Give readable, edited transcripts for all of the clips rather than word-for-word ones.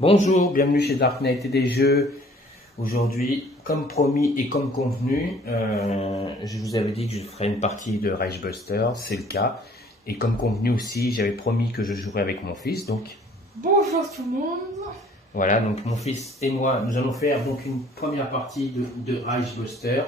Bonjour, bienvenue chez Darknet et des jeux. Aujourd'hui, comme promis et comme convenu, je vous avais dit que je ferais une partie de Rage Buster, c'est le cas. Et comme convenu aussi, j'avais promis que je jouerais avec mon fils, donc... Bonjour tout le monde. Voilà, donc mon fils et moi, nous allons faire donc une première partie de Rage Buster.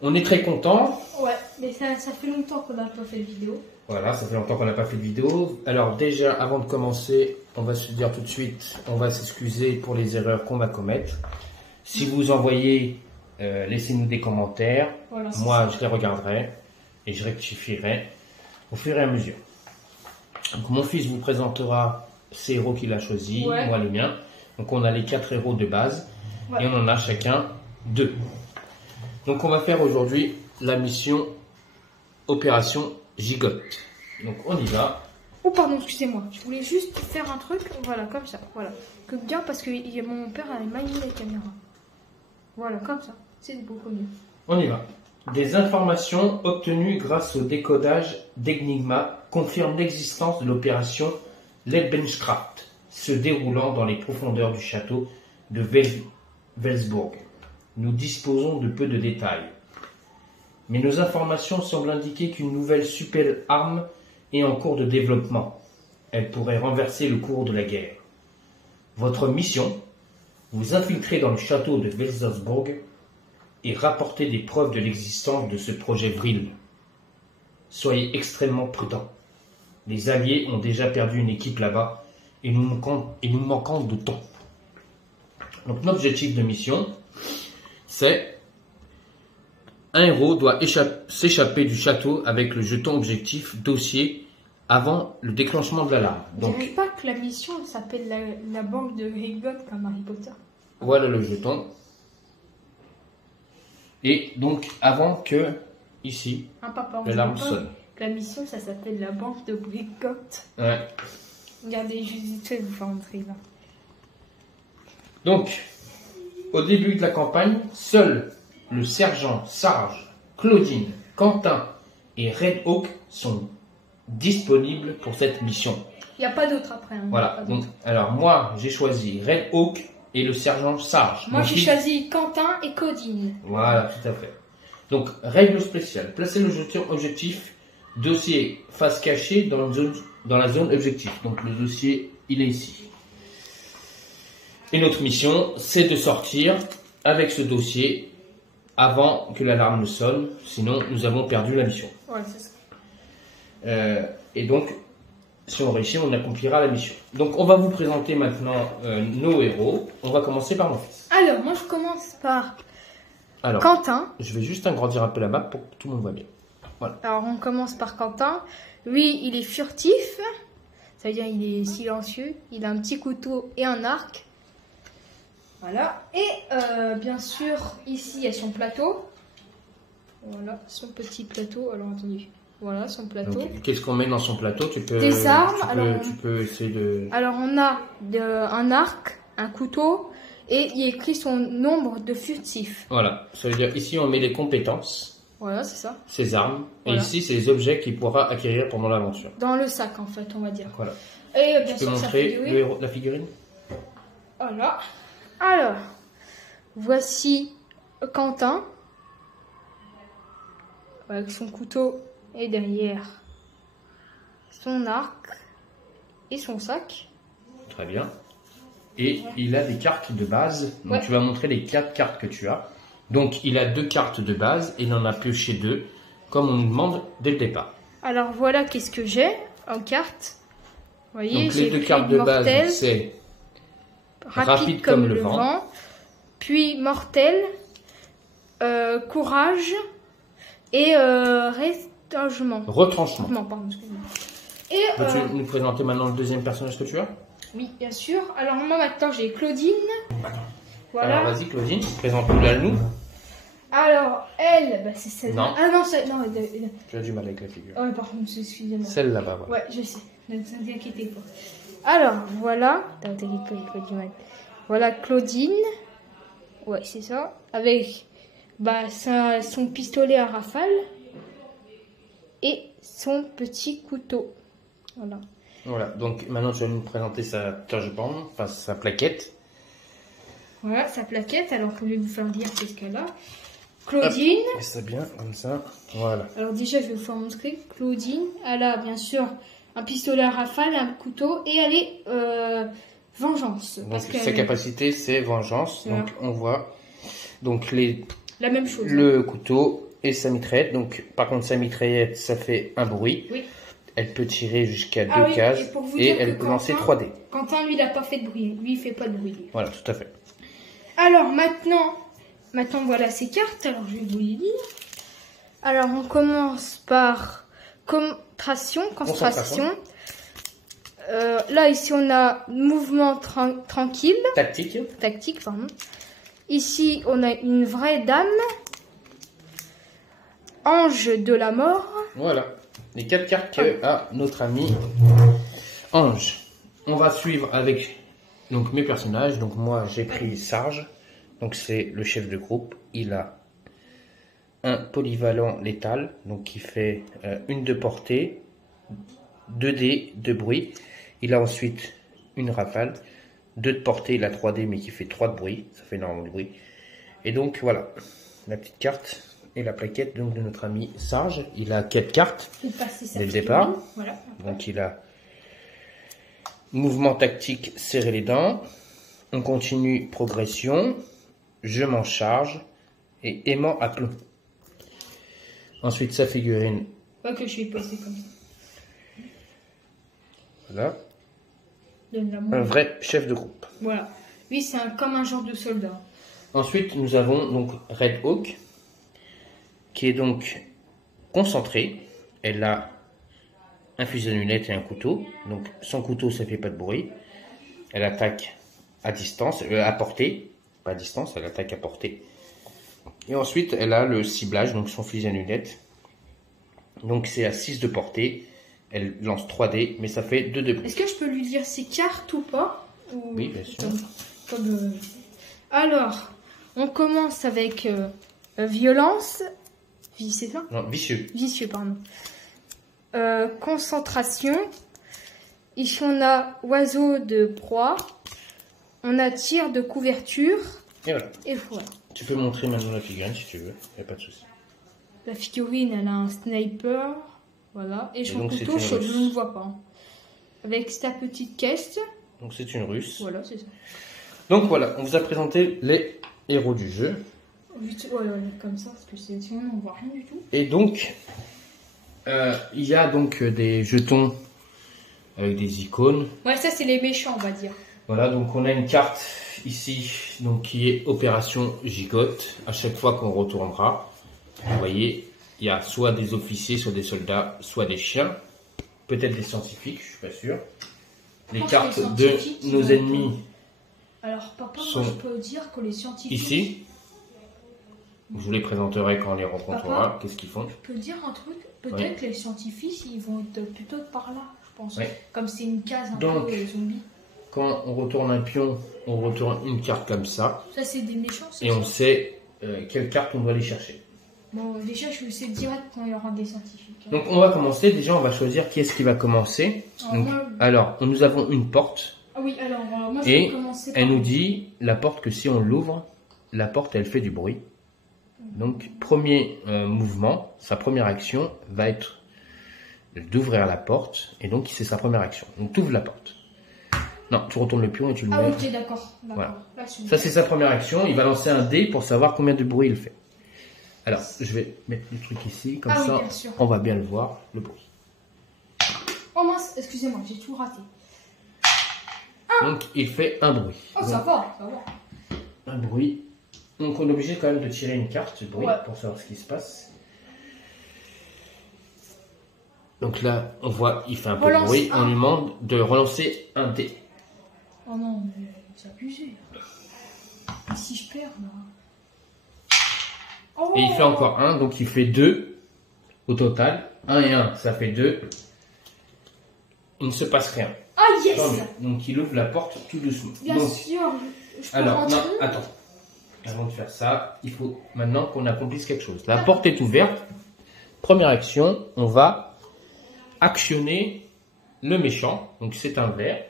On est très contents. Ouais, mais ça fait longtemps qu'on n'a pas fait de vidéo. Voilà, ça fait longtemps qu'on n'a pas fait de vidéo. Alors déjà, avant de commencer, on va se dire tout de suite, on va s'excuser pour les erreurs qu'on va commettre. Si vous envoyez, laissez-nous des commentaires. Voilà, moi, je les regarderai et je rectifierai au fur et à mesure. Donc, mon fils vous présentera ses héros qu'il a choisis, moi les miens. Donc on a les 4 héros de base et on en a chacun 2. Donc on va faire aujourd'hui la mission Opération Gigotte. Donc on y va. Oh pardon, excusez-moi, je voulais juste faire un truc, voilà, comme ça, voilà. Que bien parce que mon père avait manié la caméra. Voilà, comme ça, c'est beaucoup mieux. On y va. Des informations obtenues grâce au décodage d'Enigma confirment l'existence de l'opération Lebenskraft, se déroulant dans les profondeurs du château de Welsburg. Nous disposons de peu de détails. Mais nos informations semblent indiquer qu'une nouvelle super arme est en cours de développement. Elle pourrait renverser le cours de la guerre. Votre mission, vous infiltrer dans le château de Welsburg et rapporter des preuves de l'existence de ce projet Vril. Soyez extrêmement prudents. Les Alliés ont déjà perdu une équipe là-bas et nous manquons de temps. Donc notre objectif de mission, c'est un héros doit s'échapper du château avec le jeton objectif dossier avant le déclenchement de l'alarme. Donc, je ne dirais pas que la mission s'appelle la banque de Gigotte comme Harry Potter. Voilà le jeton. Et donc avant que ici l'alarme sonne. La mission ça s'appelle la banque de Gigotte. Ouais. Regardez, je vais vous faire entrer là. Donc, au début de la campagne, seuls le sergent Sarge, Claudine, Quentin et Red Hawk sont disponibles pour cette mission. Il n'y a pas d'autre après. Hein, voilà. Donc, alors moi, j'ai choisi Red Hawk et le sergent Sarge. Moi, j'ai choisi Quentin et Claudine. Voilà, tout à fait. Donc, règle spéciale. Placez le jeton objectif dossier face cachée dans la zone objectif. Donc, le dossier, il est ici. Et notre mission, c'est de sortir avec ce dossier avant que l'alarme ne sonne. Sinon, nous avons perdu la mission. Ouais, c'est ça. Et donc, si on réussit, on accomplira la mission. Donc, on va vous présenter maintenant nos héros. On va commencer par mon fils. Alors, moi, je commence par Quentin. Je vais juste agrandir un peu la map pour que tout le monde voit bien. Voilà. Alors, on commence par Quentin. Lui, il est furtif. Ça veut dire il est silencieux. Il a un petit couteau et un arc. Voilà. Et bien sûr, ici, il y a son plateau. Voilà, son petit plateau. Alors, attendez. Voilà, son plateau. Qu'est-ce qu'on met dans son plateau? Des armes. Tu peux essayer de... Alors, on a un arc, un couteau, et il y a écrit son nombre de furtifs. Voilà, ça veut dire ici, on met les compétences. Voilà, c'est ça. Ses armes. Voilà. Et ici, c'est les objets qu'il pourra acquérir pendant l'aventure. Dans le sac, en fait, on va dire. Voilà. Et bien tu peux sûr, montrer la figurine? Voilà. Alors, voici Quentin. Avec son couteau et derrière son arc et son sac. Très bien. Et il a des cartes de base. Donc tu vas montrer les 4 cartes que tu as. Donc il a 2 cartes de base et il en a pioché 2, comme on nous demande dès le départ. Alors voilà qu'est-ce que j'ai en carte. Vous voyez, donc les 2 cartes de base, c'est rapide comme le vent. Puis mortel, courage et retranchement. Retranchement. Pardon, excusez-moi. Peux-tu nous présenter maintenant le deuxième personnage que tu as? Oui, bien sûr. Alors moi maintenant j'ai Claudine. Voilà. Alors vas-y Claudine, présente-nous-la à nous. Alors elle, bah, c'est celle-là. Non. Ah non, non. Tu as du mal avec la figure. Ouais, par contre, excusez-moi. Celle là-bas, voilà. Ouais, je sais. Ne vous inquiétez pas. Alors, voilà. Voilà Claudine. Ouais, c'est ça. Avec son pistolet à rafale et son petit couteau. Voilà. Voilà, donc maintenant je vais nous présenter sa touchband, enfin sa plaquette. Voilà, sa plaquette. Alors, je vais vous faire lire ce qu'elle a. Claudine. Et ça bien, comme ça. Voilà. Alors déjà, je vais vous faire montrer. Claudine, elle a bien sûr un pistolet à rafale, un couteau et elle est vengeance. Donc sa capacité, c'est vengeance. Voilà. Donc on voit donc la même chose. Le couteau et sa mitraillette. Donc par contre, sa mitraillette, ça fait un bruit. Oui. Elle peut tirer jusqu'à 2 cases et elle peut lancer 3 dés. Quentin, lui, il n'a pas fait de bruit. Lui, il fait pas de bruit. Voilà, tout à fait. Alors maintenant, voilà ses cartes. Alors je vais vous les lire. Alors on commence par concentration. Là ici on a mouvement tranquille. Tactique, pardon. Ici on a une vraie dame. Ange de la mort. Voilà. Les 4 cartes que a notre ami Ange. On va suivre avec donc mes personnages. Donc moi j'ai pris Sarge. Donc c'est le chef de groupe. Il a un polyvalent létal. Donc qui fait 1 de portée, 2 dés de bruit. Il a ensuite une rafale. 2 de portée, il a 3 dés mais qui fait 3 de bruit. Ça fait énormément de bruit. Et donc voilà. La petite carte. Et la plaquette donc de notre ami Sarge. Il a 4 cartes dès le départ. Voilà. Donc il a mouvement tactique, serrer les dents. On continue progression. Je m'en charge. Et aimant à plomb. Ensuite sa figurine. Pas que je vais passer comme ça. Voilà. Un vrai chef de groupe. Voilà. Lui c'est comme un genre de soldat. Ensuite nous avons donc Red Hawk. Qui est donc concentrée. Elle a un fusil à lunettes et un couteau. Donc son couteau, ça fait pas de bruit. Elle attaque à distance, à portée. Pas à distance, elle attaque à portée. Et ensuite, elle a le ciblage, donc son fusil à lunettes. Donc c'est à 6 de portée. Elle lance 3 dés, mais ça fait 2 de bruit. Est-ce que je peux lui lire ses cartes ou pas? Oui, bien sûr. Alors, on commence avec violence. C'est ça? Non, vicieux. Vicieux, pardon. Concentration. Ici, on a oiseau de proie. On a tir de couverture. Et voilà. Et voilà. Tu peux montrer maintenant la figurine si tu veux. Il n'y a pas de souci. La figurine, elle a un sniper. Voilà. Et son couteau, je ne le vois pas. Avec sa petite caisse. Donc c'est une russe. Voilà, c'est ça. Donc voilà, on vous a présenté les héros du jeu. Voilà, comme ça, parce que sinon on voit rien du tout. Et donc, il y a donc des jetons avec des icônes. Ouais, ça c'est les méchants, on va dire. Voilà, donc on a une carte ici, donc qui est Opération Gigotte. À chaque fois qu'on retournera, vous voyez, il y a soit des officiers, soit des soldats, soit des chiens, peut-être des scientifiques, je suis pas sûr. Les cartes de nos ennemis. Alors, papa, moi je peux dire que les scientifiques. Ici. Je vous les présenterai quand on les rencontrera. Qu'est-ce qu'ils font? Je peux dire un truc. Peut-être que les scientifiques, ils vont être plutôt par là, je pense. Oui. Comme c'est une case un peu zombie. Quand on retourne un pion, on retourne une carte comme ça. Ça, c'est des méchants. Et on sait quelle carte on doit aller chercher. Bon, déjà, je sais direct quand il y aura des scientifiques. Donc, on va commencer. Déjà, on va choisir qui est-ce qui va commencer. Alors, nous avons une porte. Ah oui, alors, moi, je vais commencer par... elle nous dit, la porte, que si on l'ouvre, la porte, elle fait du bruit. Donc, premier mouvement, sa première action va être d'ouvrir la porte. Et donc, c'est sa première action. Donc, tu ouvres la porte. Non, tu retournes le pion et tu le mets. Ah, ok, d'accord. Voilà. Ça, c'est sa première action. Il va lancer un dé pour savoir combien de bruit il fait. Alors, je vais mettre le truc ici. Comme ça, on va bien le voir, le bruit. Oh mince, excusez-moi, j'ai tout raté. Donc, il fait un bruit. Oh, ça va, ça va. Un bruit. Donc on est obligé quand même de tirer une carte de bruit pour savoir ce qui se passe. Donc là, on voit, il fait un peu de bruit. On lui demande de relancer un dé. Oh non, mais c'est abusé. Et si je perds là. Oh. Et il fait encore un, donc il fait 2 au total. 1 et 1, ça fait 2. Il ne se passe rien. Ah yes. Donc il ouvre la porte tout doucement. Bien sûr. Alors, non, attends. Avant de faire ça, il faut maintenant qu'on accomplisse quelque chose. La porte est ouverte. Première action, on va actionner le méchant, donc c'est un vert.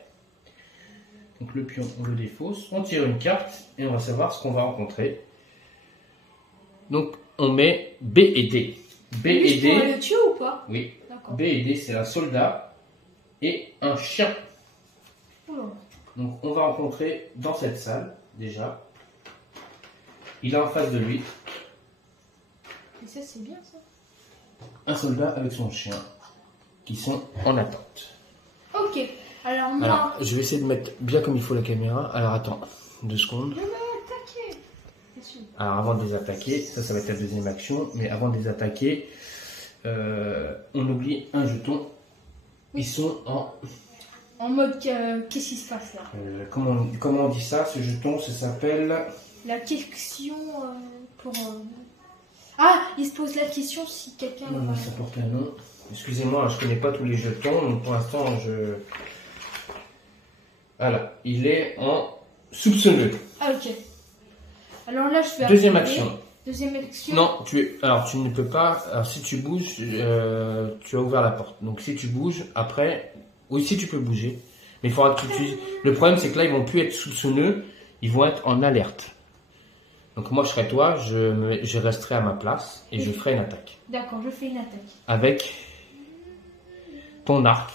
Donc le pion, on le défausse, on tire une carte et on va savoir ce qu'on va rencontrer. Donc on met B et D. B et Lui, je pourrais D, le tuer ou pas? oui. D'accord. B et D, c'est un soldat et un chien. Oula. Donc on va rencontrer dans cette salle, déjà. Il a en face de lui Et ça, c'est bien ça. un soldat avec son chien qui sont en attente. Ok. Alors moi, Alors, je vais essayer de mettre bien comme il faut la caméra. Alors attends, 2 secondes. je vais attaquer. C'est sûr. Alors avant de les attaquer, ça va être la deuxième action, mais avant de les attaquer, on oublie un jeton. Ils sont En mode, qu'est-ce qui se passe là? comment on dit ça? Ce jeton, ça s'appelle... La question pour... Ah, il se pose la question si quelqu'un... Ça porte un nom. Excusez-moi, je connais pas tous les jetons, donc pour l'instant, Voilà, il est en soupçonneux. Ah, ok. Alors là, je vais... Deuxième appuyer. action. Deuxième action. Non, alors tu ne peux pas. Alors si tu bouges, tu as ouvert la porte. Donc si tu bouges, après, oui, si tu peux bouger, mais il faudra que tu. Le problème, c'est que là, ils vont plus être soupçonneux, ils vont être en alerte. Donc moi, je serai toi, je resterai à ma place et je ferai une attaque D'accord, je fais une attaque. avec ton arc.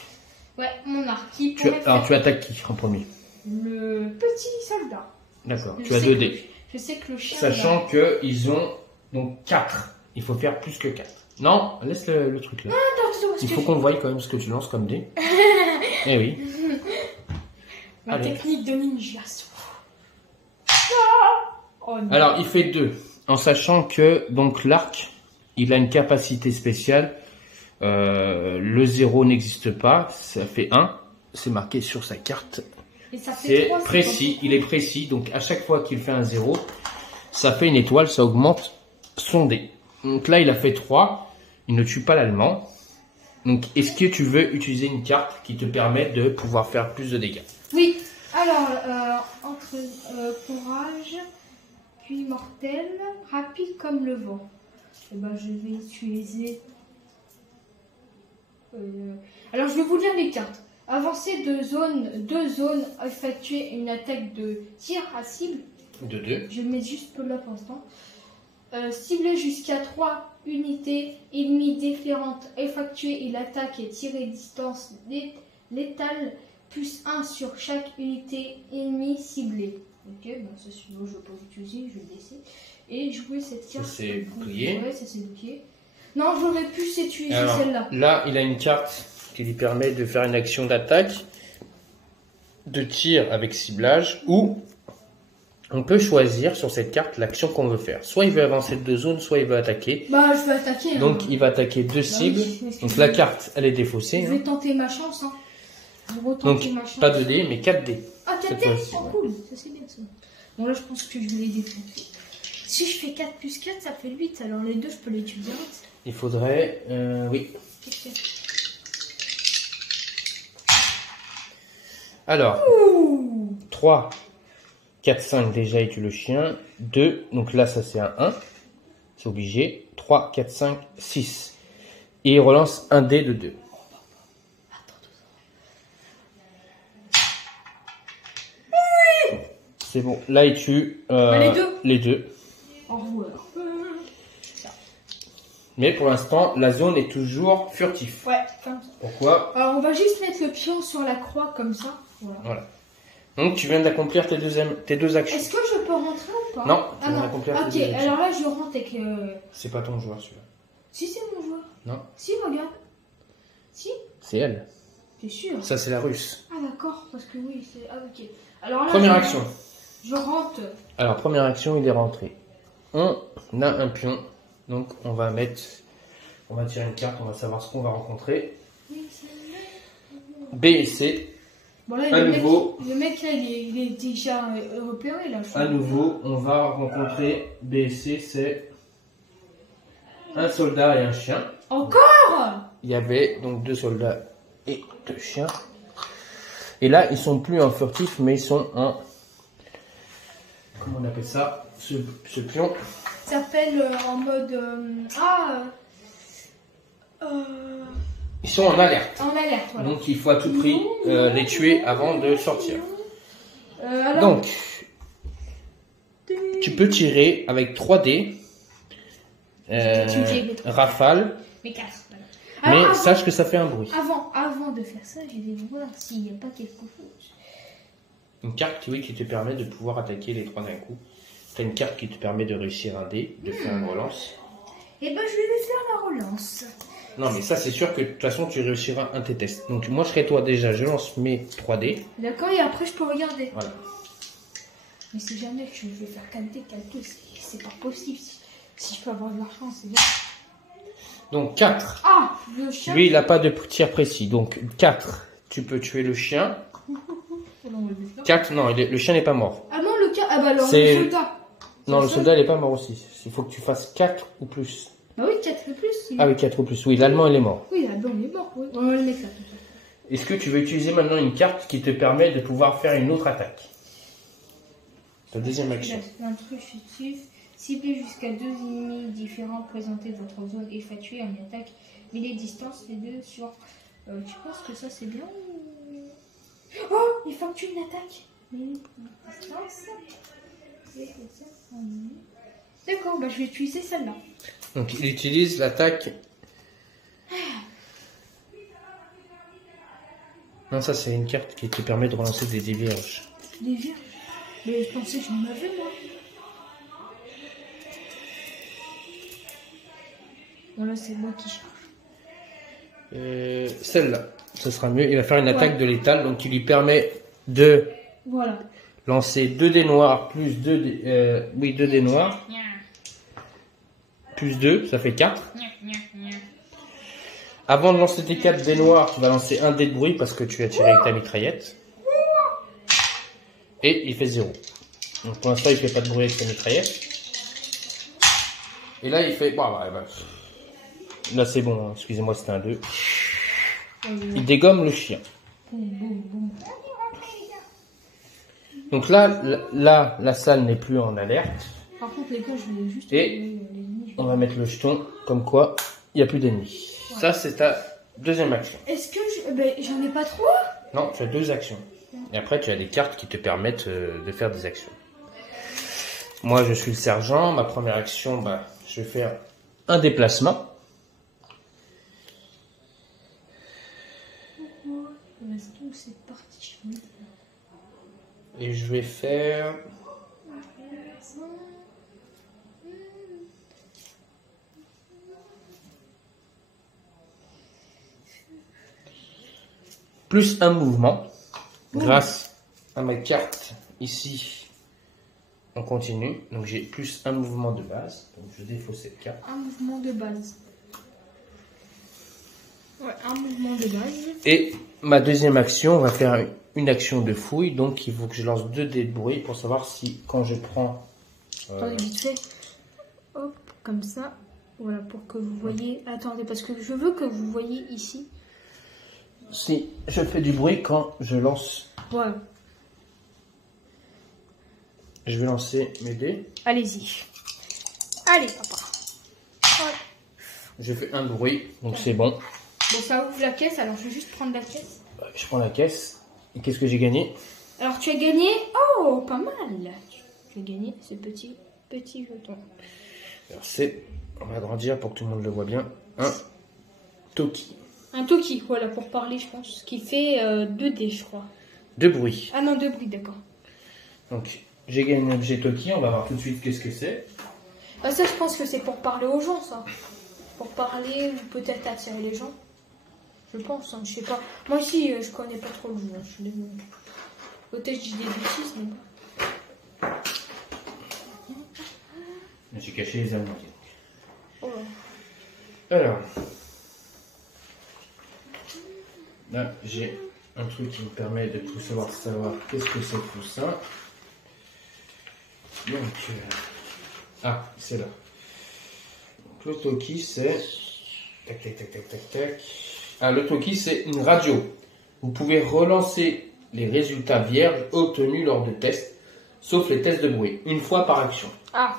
Ouais, mon arc. Qui pourrait Alors faire tu attaques qui en premier? le petit soldat. D'accord. Je Tu as sais 2 que- dés. Je sais que le chien... Sachant que ils ont donc 4. Il faut faire plus que 4. Non, laisse le truc là. Il faut qu'on voie quand même ce que tu lances comme dé. Eh oui. Ma Allez. technique de ninja. Oh non. Alors, il fait 2. En sachant que donc l'arc, il a une capacité spéciale. Le 0 n'existe pas. Ça fait 1. C'est marqué sur sa carte. Et ça fait C'est 3, précis. Il est précis. Donc, à chaque fois qu'il fait un 0, ça fait une étoile. Ça augmente son dé. Donc là, il a fait 3. Il ne tue pas l'allemand. Donc, est-ce que tu veux utiliser une carte qui te permet de pouvoir faire plus de dégâts? Oui. Alors, entre courage, puis mortel, rapide comme le vent. Eh ben, je vais utiliser... Alors, je vais vous lire les cartes. Avancer deux zones, effectuer une attaque de tir à cible. De 2. Je le mets juste là pour l'instant. Cibler jusqu'à 3 unités ennemies différentes, effectuer une attaque et tirer distance létale, plus 1 sur chaque unité ennemie ciblée. Ok, bon, ça sinon je ne vais pas l'utiliser, je vais le laisser. Et jouer cette carte. Ça, c'est bouclier. Ouais, ça c'est bouclier. Non, j'aurais pu utiliser Alors, celle-là. là, il a une carte qui lui permet de faire une action d'attaque, de tir avec ciblage, ou on peut choisir sur cette carte l'action qu'on veut faire. Soit il veut avancer de 2 zones, soit il veut attaquer. Bah, je vais attaquer. Donc, hein. il va attaquer 2 cibles. oui, Donc, la carte, elle est défaussée. Je Hein. vais tenter ma chance. Hein. Je vais retenter Donc, ma chance. pas 2 dés, mais 4 dés. Ah, 4 cette dés, fois-ci, oh, ouais. cool, ça c'est bien ça. Bon, là je pense que je vais les défoncer. Si je fais 4 plus 4, ça fait 8, alors les deux je peux les tuer direct. Il faudrait... oui. Ok. Alors, Ouh. 3, 4, 5, déjà, il tue le chien. 2, donc là, ça c'est un 1. C'est obligé. 3, 4, 5, 6. Et il relance un dé de 2. C'est bon. Là, il tue les deux. les deux. Au revoir. Mais pour l'instant, la zone est toujours furtif. Ouais, comme ça. Pourquoi? Alors on va juste mettre le pion sur la croix comme ça. Voilà. Voilà. Donc, tu viens d'accomplir tes deux actions. Est-ce que je peux rentrer ou pas? Non, tu Ah viens non. d'accomplir tes Ok, deux actions. alors là je rentre avec... C'est pas ton joueur, celui-là. Si c'est mon joueur. Non, Si, regarde. Si, c'est elle. t'es sûr? Ça, c'est la russe. Ah d'accord, parce que oui, c'est... Ah ok. Alors là, Première je- action. Je rentre. Alors, première action, il est rentré. On a un pion. Donc, on va tirer une carte, on va savoir ce qu'on va rencontrer. B et C. Bon là, À le nouveau. mec là, il est déjà repéré là. je À crois. nouveau, on va rencontrer B et C, c'est un soldat et un chien. Encore? Il y avait donc 2 soldats et 2 chiens. Et là, ils sont plus en furtif, mais ils sont en... Comment on appelle ça? Ce pion. Ça s'appelle en mode... Ils sont en alerte. En alerte, voilà. Donc il faut à tout prix les tuer avant de sortir. Alors, Donc, tu peux tirer avec 3 dés. Rafale. Mais 4. Mais Alors, sache que ça fait un bruit. avant de faire ça, je vais voir s'il n'y a pas quelque chose. Une carte oui, qui te permet de pouvoir attaquer les 3 d'un coup. Tu as une carte qui te permet de réussir un dé, de faire une relance. Et ben je vais faire la relance. Non mais ça c'est sûr que de toute façon tu réussiras un de tes tests. Donc moi je serai toi déjà, je lance mes 3 dés. D'accord, et après je peux regarder. Voilà. Mais si jamais je vais faire canter quelqu'un, c'est pas possible. Si je peux avoir de l'argent, c'est bien. Donc 4. Ah, le chien. Lui il n'a pas de tir précis. Donc 4, tu peux tuer le chien. 4, non, le chien n'est pas mort. Ah non, le cas. Ah bah alors, C'est- le soldat. Non, le soldat il n'est pas mort aussi. Il faut que tu fasses 4 ou plus. Bah oui, 4 de plus. Ah oui, 4 ou plus. Oui, l'allemand il est mort. Oui, là-bas, on est mort. Oui. On va le mettre là. Est-ce que tu veux utiliser maintenant une carte qui te permet de pouvoir faire une autre attaque? Ta deuxième action. Un truc fictif. Ciblez jusqu'à 2 ennemis différents, présentez votre zone et faites tuer en attaque. Mais les distances, les deux sur. Tu penses que ça c'est bien ou... Oh, il faut que tu une attaque. Mais distance. D'accord, bah je vais utiliser celle-là. Donc il utilise l'attaque. Non, ça c'est une carte qui te permet de relancer des dés vierges. Des vierges. Mais je pensais que j'en avais moi. Voilà, c'est moi qui cherche. Celle-là, ce sera mieux. Il va faire une attaque de létal, donc qui lui permet de Voilà. lancer 2 dés noirs plus 2 dés, 2 dés noirs. Plus 2, ça fait 4. Avant de lancer tes 4 dés noirs, tu vas lancer un dé de bruit parce que tu as tiré avec ta mitraillette. Et il fait 0. Donc pour l'instant, il fait pas de bruit avec sa mitraillette. Et là, il fait... Bon, là, c'est bon, hein. Excusez-moi, c'était un 2. Il dégomme le chien. Donc là, la salle n'est plus en alerte. Par contre, les gars, je voulais juste... Et on va mettre le jeton comme quoi il n'y a plus d'ennemis. Ouais. Ça, c'est ta deuxième action. Est-ce que j'en ai pas trop? Non, tu as 2 actions. Et après, tu as des cartes qui te permettent de faire des actions. Moi, je suis le sergent. Ma première action, je vais faire un déplacement. C'est parti. Et je vais faire... plus un mouvement. Grâce à ma carte ici, on continue. Donc j'ai plus un mouvement de base. Donc je défausse cette carte. Un mouvement de base. Ouais, un mouvement de base. Et ma deuxième action, on va faire une action de fouille. Donc il faut que je lance 2 dés de bruit pour savoir si quand je prends... Attendez, vite fait. Hop, comme ça. Voilà, pour que vous voyez... Attendez, parce que je veux que vous voyez ici. Si je fais du bruit quand je lance... Voilà. Je vais lancer mes dés. Allez-y. Allez, papa. Ouais. Je fais un bruit, donc c'est bon. Bon, ça ouvre la caisse, alors je vais juste prendre la caisse. Je prends la caisse. Et qu'est-ce que j'ai gagné? Alors tu as gagné... Oh, pas mal. Tu as gagné ce petit jeton. Alors c'est... On va agrandir pour que tout le monde le voit bien. Un Toki. Un Toki, voilà, pour parler, je pense. Qui fait 2 dés, je crois. 2 bruits. Ah non, 2 bruits, d'accord. Donc, j'ai gagné un objet Toki. On va voir tout de suite qu'est-ce que c'est. Ah, ça, je pense que c'est pour parler aux gens, ça. Pour parler ou peut-être attirer les gens. Je pense, hein, je sais pas. Moi aussi, je connais pas trop le jeu. Hein, je suis désolée. Peut-être que je dis des bêtises, mais... J'ai caché les Allemands. Oh. Alors, là, j'ai un truc qui me permet de tout savoir qu'est-ce que c'est tout ça. Donc, c'est là. Donc, le Toki, c'est... Tac, tac, tac, tac, tac, tac. Ah, le Toki, c'est une radio. Vous pouvez relancer les résultats vierges obtenus lors de tests, sauf les tests de bruit, une fois par action. Ah.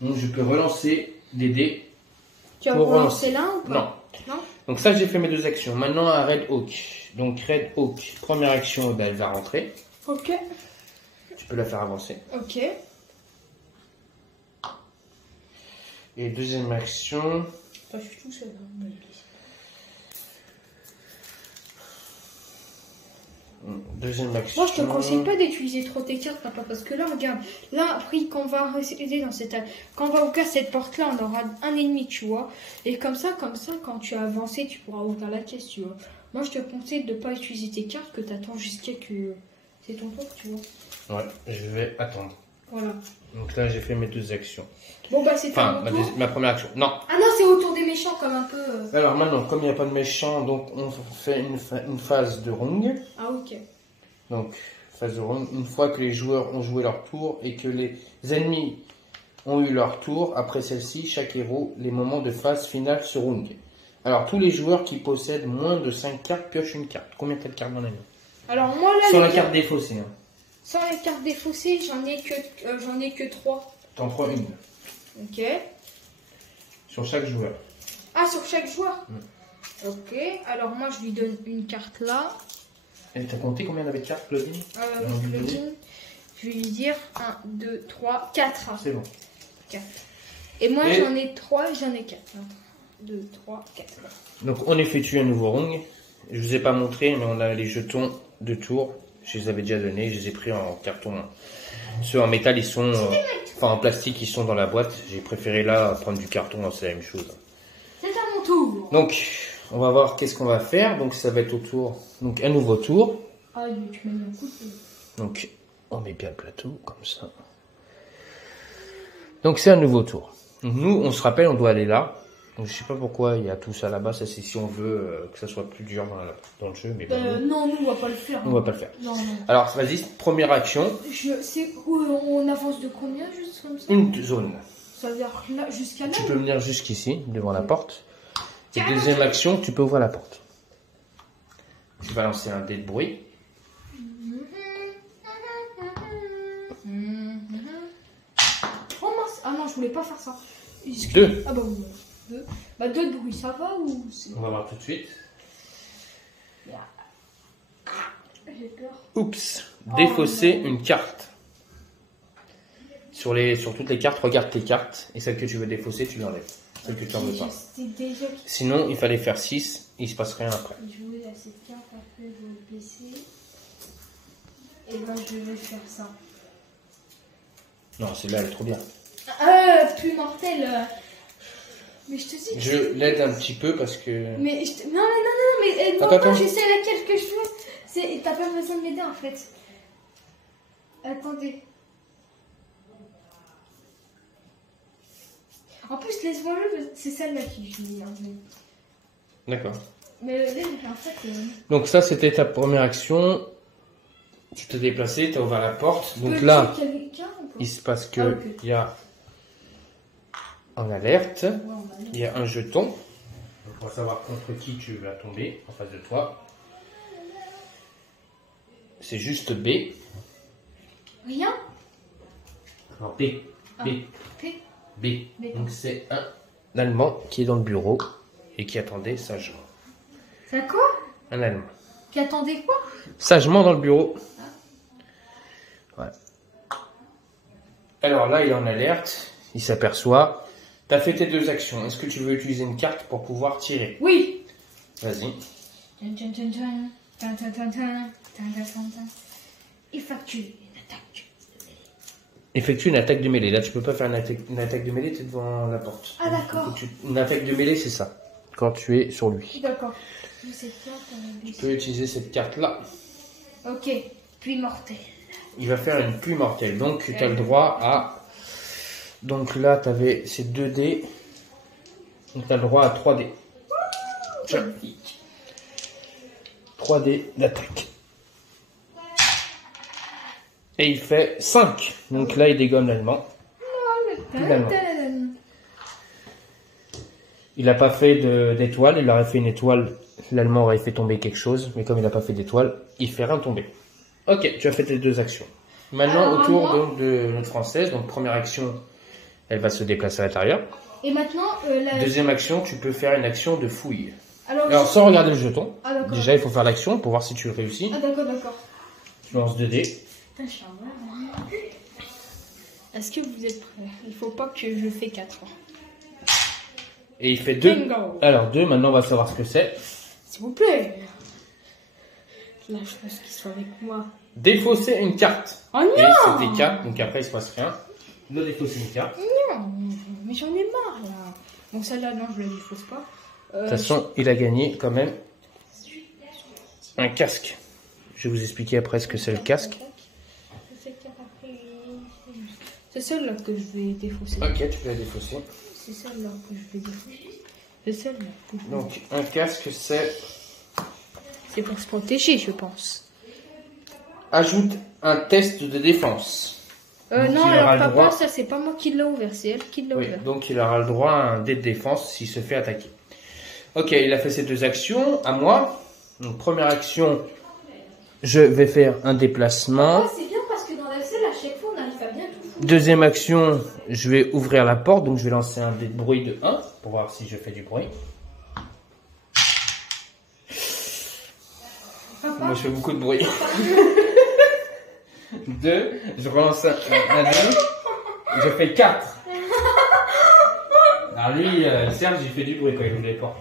Donc, je peux relancer des dés. Tu as relancé l'un ou pas? Non. Non. Donc ça, j'ai fait mes 2 actions. Maintenant, à Red Hawk. Donc Red Hawk, première action, ben, elle va rentrer. Ok. Tu peux la faire avancer. Ok. Et deuxième action... Je suis tout seul. Deuxième action... Moi, je te conseille pas d'utiliser trop tes cartes, papa, parce que là, regarde, là, après, quand on va rester dans quand on va ouvrir cette porte-là, on aura un ennemi, tu vois. Et comme ça, quand tu as avancé, tu pourras ouvrir la caisse, tu vois. Moi, je te conseille de pas utiliser tes cartes, que tu attends jusqu'à que c'est ton tour, tu vois. Ouais, je vais attendre. Voilà. Donc là, j'ai fait mes 2 actions. Bon, bah, c'est Enfin, ton tour. ma première action. Non. Ah non, c'est au tour des méchants, comme un peu. Alors maintenant, comme il n'y a pas de méchant, donc on fait une phase de rung. Ah, ok. Donc, phase de rung. Une fois que les joueurs ont joué leur tour et que les ennemis ont eu leur tour, après celle-ci, chaque héros, les moments de phase finale se rung. Alors, tous les joueurs qui possèdent moins de 5 cartes piochent une carte. Combien t'as de cartes dans la main? Alors, moi, là. Sur la carte défaussée. Hein. Sans les cartes défaussées, j'en ai que 3. T'en prends une. Ok. Sur chaque joueur. Ah, sur chaque joueur. Ok. Alors, moi, je lui donne une carte là. Et t'as compté combien avait de cartes, Claudine? Claudine, je vais lui dire 1, 2, 3, 4. C'est bon. 4. Et moi, j'en ai 3 et j'en ai 4. 1, 2, 3, 4. Donc, on effectue un nouveau rung. Je vous ai pas montré, mais on a les jetons de tour. Je les avais déjà donnés. Je les ai pris en carton. Ceux en métal, ils sont... enfin, en plastique, ils sont dans la boîte. J'ai préféré là prendre du carton. C'est la même chose. C'est à mon tour. Donc, on va voir qu'est-ce qu'on va faire. Donc, ça va être au tour. Donc, un nouveau tour. Ah, tu m'as mis un coup de... Donc, on met bien le plateau, comme ça. Donc, c'est un nouveau tour. Donc, nous, on se rappelle, on doit aller là. Donc, je sais pas pourquoi il y a tout ça là-bas. Ça, c'est si on veut que ça soit plus dur dans le jeu. Mais bon, non, nous, on va pas le faire. on va pas le faire. Non, non. Alors, vas-y, première action. C'est où on avance de combien, juste comme ça? Une zone. Ça veut dire là, jusqu'à là? Tu peux venir jusqu'ici, devant la porte. Et deuxième action, tu peux ouvrir la porte. Tu vas lancer un dé de bruit. Oh mince! Ah non, je voulais pas faire ça. 2. Ah bah oui. 2. Bah 2 de bruit, ça va ou... On va voir tout de suite. J'ai peur. Oups. Défausser une carte. Sur toutes les cartes, regarde tes cartes. Et celle que tu veux défausser, tu l'enlèves. Celle que tu n'en veux pas. Sinon, il fallait faire 6. Il se passe rien après. Jouer à cette carte, après je vais le baisser. Et ben je vais faire ça. Non, celle-là, elle est trop bien. Plus mortel. Mais je te dis. Je l'aide un petit peu parce que... Mais non, mais Attends. je sais laquelle que je veux. T'as pas besoin de m'aider en fait. Attendez. En plus, laisse-moi le, c'est celle-là qui je dis. D'accord. Mais en fait. Donc ça, c'était ta première action. Tu t'es déplacé, tu as ouvert la porte. Donc là, il se passe que il y a en alerte. Il y a un jeton. Donc, pour savoir contre qui tu vas tomber en face de toi. C'est juste B. Rien. Alors B. B. P. B. Donc c'est un Allemand qui est dans le bureau et qui attendait sagement. C'est quoi? Un Allemand. Qui attendait quoi? Sagement dans le bureau. Ouais. Alors là, il est en alerte. Il s'aperçoit. Tu as fait tes 2 actions. Est-ce que tu veux utiliser une carte pour pouvoir tirer? Oui. Vas-y. Effectue une attaque de mêlée. Là, tu peux pas faire une attaque de mêlée, tu es devant la porte. Ah, d'accord. Une attaque de mêlée, c'est ça. Quand tu es sur lui. D'accord. Tu peux utiliser cette carte-là. Ok. Puis mortel. Il va faire une pluie mortelle. Donc, tu as le droit à... Donc là, tu avais ces 2 dés. Donc, tu as le droit à 3 dés. 3 dés d'attaque. Et il fait 5. Donc là, il dégomme l'allemand. Il n'a pas fait d'étoile. Il aurait fait une étoile. L'allemand aurait fait tomber quelque chose. Mais comme il n'a pas fait d'étoile, il fait rien tomber. Ok, tu as fait tes 2 actions. Maintenant, au tour de notre française. Donc, première action, elle va se déplacer à l'intérieur. Et maintenant, deuxième action, tu peux faire une action de fouille. Alors, sans regarder le jeton, Ah, d'accord. déjà, il faut faire l'action pour voir si tu le réussis. Ah, d'accord, d'accord. Je lance 2 dés. Putain, je suis un vrai. Est-ce que vous êtes prêts? Il faut pas que je fais 4. Et il fait 2. Bingo. Alors, 2, maintenant, on va savoir ce que c'est. S'il vous plaît. Là, je pense qu'il soit avec moi. Défausser une carte. Oh Et non! c'était 4, donc après, il se passe rien. On doit défausser une carte. Non, mais j'en ai marre, là. Bon, celle-là, non, je la défausse pas. De toute façon, il a gagné quand même un casque. Je vais vous expliquer après ce que c'est le casque. C'est celle-là que je vais défausser. Ok, tu peux la défausser. C'est celle-là que je vais défausser. C'est celle-là que je vais Donc, un casque, c'est... C'est pour se protéger, je pense. Ajoute un test de défense. Donc, Non, il aura alors le papa, droit. ça c'est pas moi qui l'ai ouvert, c'est elle qui l'a Oui, ouvert. donc il aura le droit à un dé de défense s'il se fait attaquer. Ok, il a fait ces 2 actions, à moi. Donc, première action, je vais faire un déplacement. c'est bien parce que dans la salle, à chaque fois, on arrive à bien tout foutre. Deuxième action, je vais ouvrir la porte, donc je vais lancer un dé de bruit de 1 pour voir si je fais du bruit. Papa, Moi, je fais beaucoup de bruit. 2, je relance un 2, je fais 4. Alors lui, Serge, il fait du bruit quand il ouvre les portes.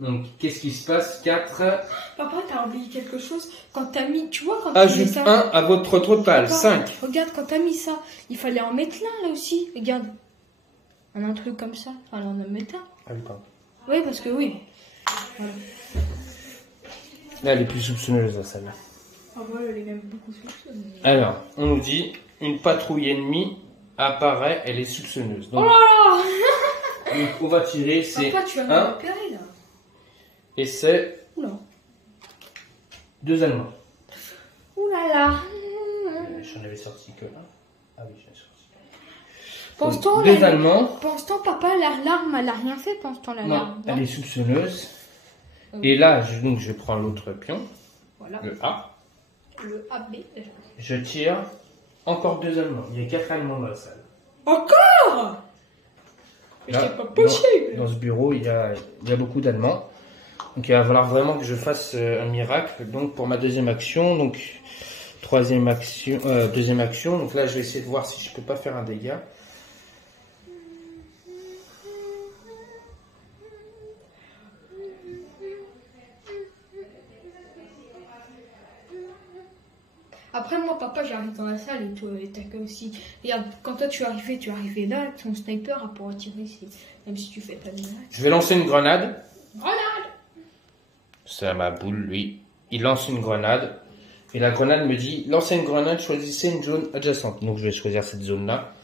Donc, qu'est-ce qui se passe? 4. papa, t'as oublié quelque chose. Quand t'as mis, tu vois, quand tu mets Ajoute ça. 1 à votre total, Papa, 5. Regarde, quand t'as mis ça, il fallait en mettre là aussi. Regarde. Un truc comme ça. Fallait en mettre un. Ah oui, pardon. Oui, parce que oui. Voilà. Là, elle est plus soupçonneuse, celle-là. Ah ouais, elle est même beaucoup soupçonneuse. Alors, on nous dit, une patrouille ennemie apparaît, elle est soupçonneuse. Donc, donc on va tirer, c'est Papa, tu vas me 1, repérer là. et c'est Oula. 2 Allemands. Oulala. J'en avais sorti que 1. Ah oui, j'en ai sorti. Pense-t-on, 2 Allemands. pense-t-on, papa, l'arme, elle a rien fait, pense-t-on, Non, l'arme? elle est soupçonneuse. Et là, donc, je prends l'autre pion, Voilà. le A. Le AB. Je tire encore 2 Allemands. Il y a 4 Allemands dans la salle. Encore? Mais Là, c'est pas possible. Dans ce bureau, il y a beaucoup d'Allemands. Donc il va falloir vraiment que je fasse un miracle. Donc pour ma deuxième action, donc deuxième action. Donc là, je vais essayer de voir si je peux pas faire un dégât. Après, moi, papa, j'arrive dans la salle et toi, t'as que aussi. Regarde, quand toi, tu arrivais là, avec ton sniper à pouvoir tirer, même si tu fais pas de miracle. Je vais lancer une grenade. Grenade! C'est ma boule, lui. Il lance une grenade. Et la grenade me dit, lancez une grenade, choisissez une zone adjacente. Donc je vais choisir cette zone-là.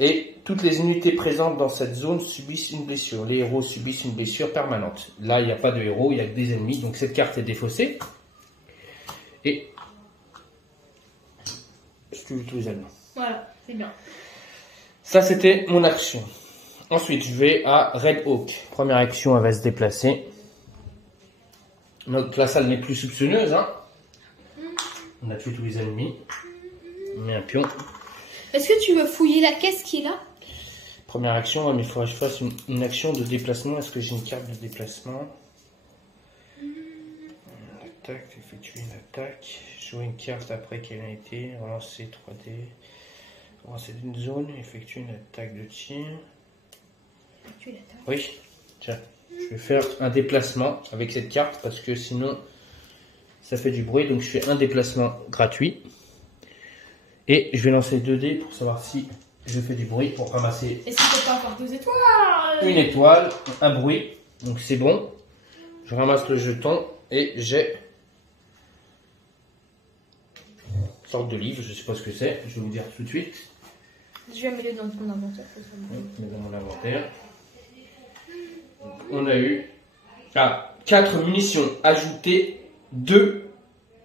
Et toutes les unités présentes dans cette zone subissent une blessure. Les héros subissent une blessure permanente. Là, il n'y a pas de héros, il n'y a que des ennemis. Donc cette carte est défaussée. Et je tue tous les Allemands. Voilà, c'est bien. Ça, c'était mon action. Ensuite, je vais à Red Hawk. Première action, elle va se déplacer. Donc la salle n'est plus soupçonneuse. Hein. On a tué tous les ennemis. On met un pion. Est-ce que tu veux fouiller la caisse qui est là? Première action, ouais, mais il faudrait que je fasse une action de déplacement. Est-ce que j'ai une carte de déplacement? Attaque, effectuer une attaque. Jouer une carte après qu'elle a été. Relancer 3D. Relancer d'une zone. Effectuer une attaque de tir. Oui, tiens. Je vais faire un déplacement avec cette carte parce que sinon ça fait du bruit. Donc je fais un déplacement gratuit. Et je vais lancer 2 dés pour savoir si je fais du bruit pour ramasser Est-ce qu'il peut pas avoir 2 étoiles? une étoile, un bruit. Donc c'est bon. Je ramasse le jeton et j'ai une sorte de livre. Je ne sais pas ce que c'est. Je vais vous dire tout de suite. Je vais mettre dans ton inventaire. Dans mon inventaire. On a eu 4 munitions ajoutées 2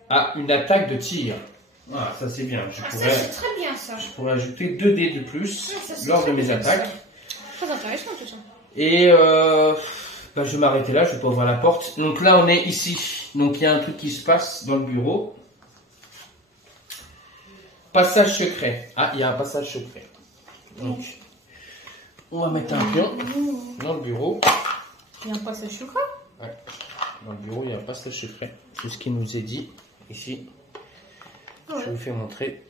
à une attaque de tir. Voilà, ça c'est bien. Ça c'est très bien ça. Je pourrais ajouter 2 dés de plus Ça, lors de très mes bien, attaques. ça. Très intéressant tout ça. Et je vais m'arrêter là, je vais pas ouvrir la porte. Donc là on est ici. Donc il y a un truc qui se passe dans le bureau. Passage secret. Ah, il y a un passage secret. Donc On va mettre un pion dans le bureau. Il y a un passage secret. Ouais. Dans le bureau, il y a un passage secret. C'est ce qui nous est dit ici. Ouais. Je vous fais montrer.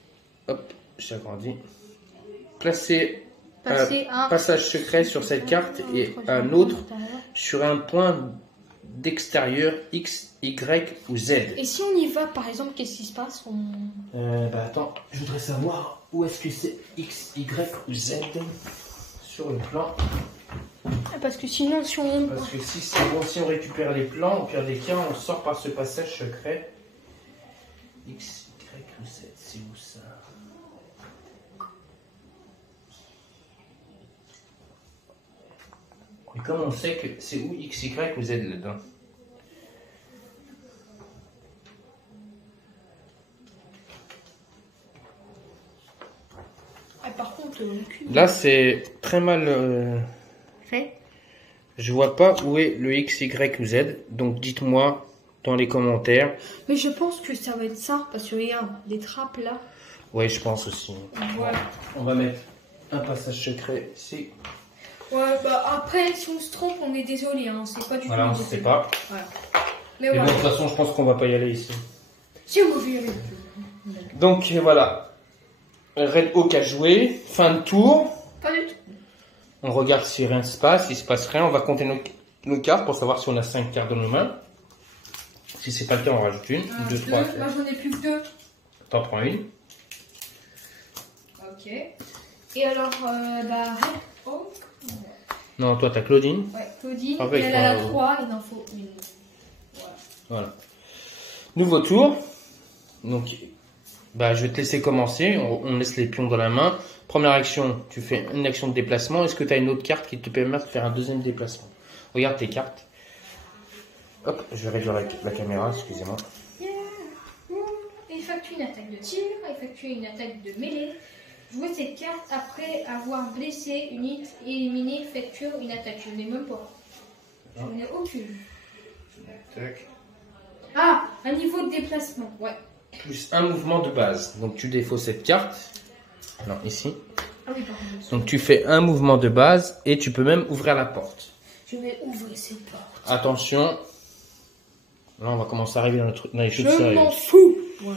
Hop, j'agrandis. Placez Un passage secret sur cette carte et un autre sur un point d'extérieur X, Y ou Z. Et si on y va, par exemple, qu'est-ce qui se passe Bah attends, je voudrais savoir où est-ce que c'est X, Y ou Z sur le plan. Parce que sinon, si on... Parce que si c'est bon, si on récupère les plans, au pire des cas, on sort par ce passage secret. X, Y ou Z, c'est où ça? Et comment on sait que c'est où X, Y ou Z là-dedans? Par contre, là, c'est très mal fait. Je vois pas où est le X, Y ou Z. Donc dites-moi dans les commentaires. Mais je pense que ça va être ça. Parce que regarde, des trappes là. Ouais, je pense aussi. Voilà. On va mettre un passage secret ici. Ouais, bah après, si on se trompe, on est désolé. Hein. C'est pas du tout. Voilà, on ne sait pas. Voilà. Mais bon, de toute façon, je pense qu'on va pas y aller ici. Si on veut y aller. Donc voilà. Red Hawk a joué. Fin de tour. Pas du tout. On regarde si rien se passe. S'il se passe rien, on va compter nos cartes pour savoir si on a 5 cartes dans nos mains. Si c'est pas le cas, on rajoute une. 2, 3. Moi, j'en ai plus que 2. T'en prends une. Ok. Et alors, bah, Red Hawk. Non, toi, t'as Claudine. Ouais, Claudine. Ah, elle a la 3, il en faut une. Voilà. Nouveau tour. Donc, bah, je vais te laisser commencer. On laisse les pions dans la main. Première action, tu fais une action de déplacement. Est-ce que tu as une autre carte qui te permet de faire un deuxième déplacement? Regarde tes cartes. Hop, je vais réduire la caméra, excusez-moi. Effectuer une attaque de tir, effectuer une attaque de mêlée. Jouer cette carte après avoir blessé une hit et éliminé, effectuer une attaque. Je n'ai même pas. Je n'ai aucune. Tac. Ah, un niveau de déplacement, ouais. Plus un mouvement de base. Donc tu défausses cette carte. Non, ici. Ah oui, pardon. Donc tu fais un mouvement de base et tu peux même ouvrir la porte. Je vais ouvrir cette porte. Attention. Là, on va commencer à arriver dans les choses Je sérieuses. m'en fous. Ouais.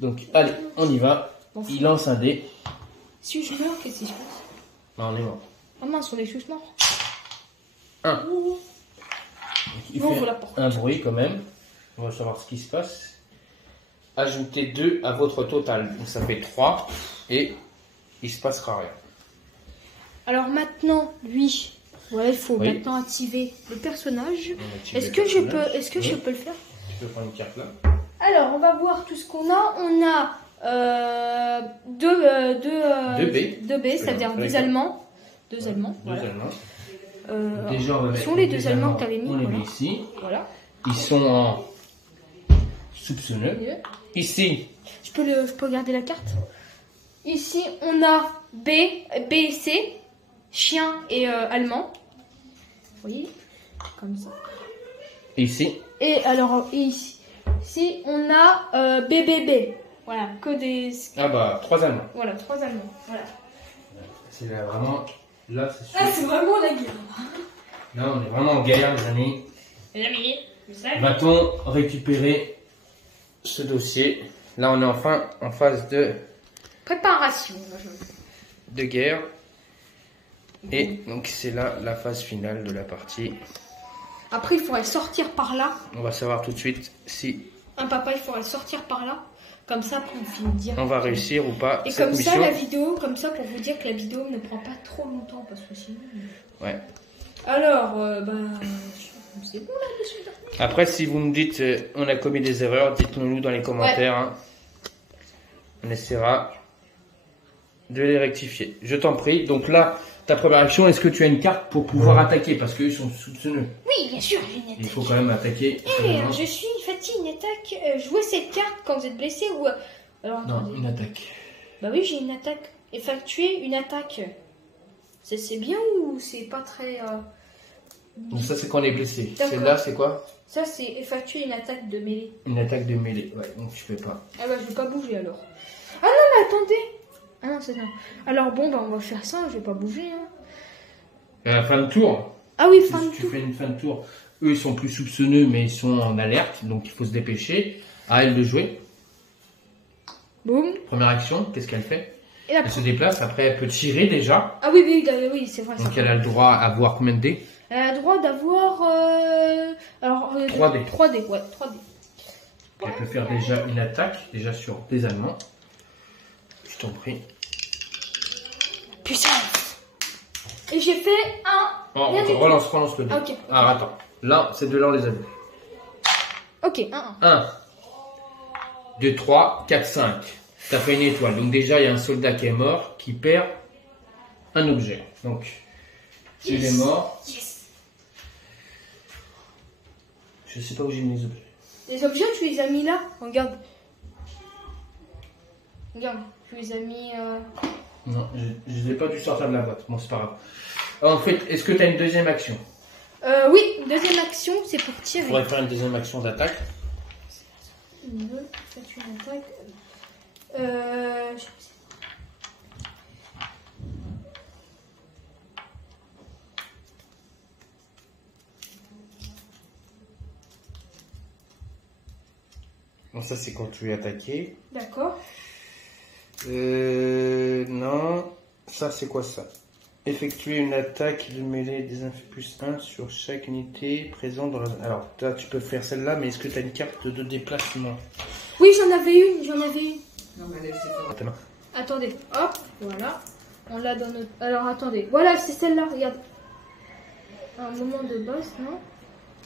Donc, allez, on y va. Il lance un dé. Si je meurs, qu'est-ce qui se passe? Non, on est mort. Ah mince, on est tous morts. 1. Il Ouvre fait la porte. un bruit quand même. On va savoir ce qui se passe. Ajoutez 2 à votre total. Donc ça fait 3. Et il se passera rien. Alors maintenant, lui, voilà, il faut Oui. maintenant activer le personnage. On active Est-ce le que je personnage. peux, est-ce que je Oui. peux le faire? Tu peux prendre une carte là. Alors, on va voir tout ce qu'on a. On a deux B, c'est-à-dire deux Allemands. Deux Allemands. Deux Voilà. Allemands. Déjà, on va mettre sont les deux Allemands que tu avais mis. On les Voilà. met ici. Voilà. Ils sont en soupçonneux. Ici, Je peux regarder la carte. Ici, on a B et C, chien et allemand. Vous voyez? Comme ça. ici. Et alors, ici, on a BBB. Voilà, que des... Ah bah, 3 Allemands. Voilà, 3 Allemands. Voilà. C'est là vraiment... Là, c'est sûr. Ah, c'est vraiment la guerre. Là, on est vraiment en guerre, les amis. Les amis, vous savez. Va-t-on récupérer ce dossier? Là, on est enfin en phase de Préparation. guerre. Et donc, c'est là la phase finale de la partie. Après, il faudrait sortir par là. On va savoir tout de suite si Un papa, il faudrait sortir par là. Comme ça, pour finir dire. on va réussir ou pas Et cette comme mission. ça, la vidéo, comme ça, pour vous dire que la vidéo ne prend pas trop longtemps, parce que sinon... Ouais. Alors, c'est bon là, monsieur. Après, si vous me dites on a commis des erreurs, dites-nous dans les commentaires. Hein. On essaiera de les rectifier. Je t'en prie. Donc là, ta première action, est-ce que tu as une carte pour pouvoir attaquer? Parce qu'eux sont soupçonneux. Oui, bien sûr, j'ai une attaque. Il faut quand même attaquer. Je suis fatiguée, une attaque. Jouez cette carte quand vous êtes blessé ou... Alors, Non, attendez. une attaque. Bah oui, j'ai une attaque. Effectuer une attaque. C'est bien ou c'est pas très... Donc ça, c'est quand on est blessé. D'accord. Celle-là, c'est quoi? Ça, c'est effectuer une attaque de mêlée. Une attaque de mêlée. Ouais, donc tu peux pas. Ah bah, je vais pas bouger alors. Ah non, mais attendez. Ah non, c'est non. Alors bon, bah on va faire ça, je vais pas bouger. Hein. Fin de tour. Ah oui, fin de Tu tour. fais une fin de tour. Eux, ils sont plus soupçonneux, mais ils sont en alerte, donc il faut se dépêcher. À elle de jouer. Boum. Première action, qu'est-ce qu'elle fait? Et la Elle se déplace, après elle peut tirer déjà. Ah oui, oui, oui, c'est vrai. Donc ça. elle a le droit à avoir combien de dés? Elle a le droit d'avoir... alors, 3D. 3D, ouais, 3D. Elle peut faire déjà une attaque, déjà sur des Allemands. Je t'en prie. Puissance. Et j'ai fait un... Oh, Rien du tout. relance le dé. Ok. Alors attends, là, ces deux-là, on les a vus. Ok, un. 1, 2, 3, 4, 5. Ça fait une étoile. Donc déjà, il y a un soldat qui est mort, qui perd un objet. Donc, il est mort. Yes. Je sais pas où j'ai mis les objets. Les objets, tu les as mis là. Regarde. Regarde, tu les as mis... Non, je ne les ai pas dû sortir de la boîte. Bon, c'est pas grave. En fait, est-ce que tu as une deuxième action? oui, deuxième action, c'est pour Il tirer. faudrait faire une deuxième action d'attaque. Faites une attaque. Bon, ça, c'est quand tu es attaqué. D'accord. Non. Ça, c'est quoi ça? Effectuer une attaque de mêlée des plus 1 sur chaque unité présente dans la... Alors, toi, tu peux faire celle-là, mais est-ce que tu as une carte de déplacement? Oui, j'en avais une. Non, mais elle est Ta main. Attendez, hop, voilà. On l'a dans notre... Alors, attendez. Voilà, c'est celle-là, regarde. Un moment de base, non?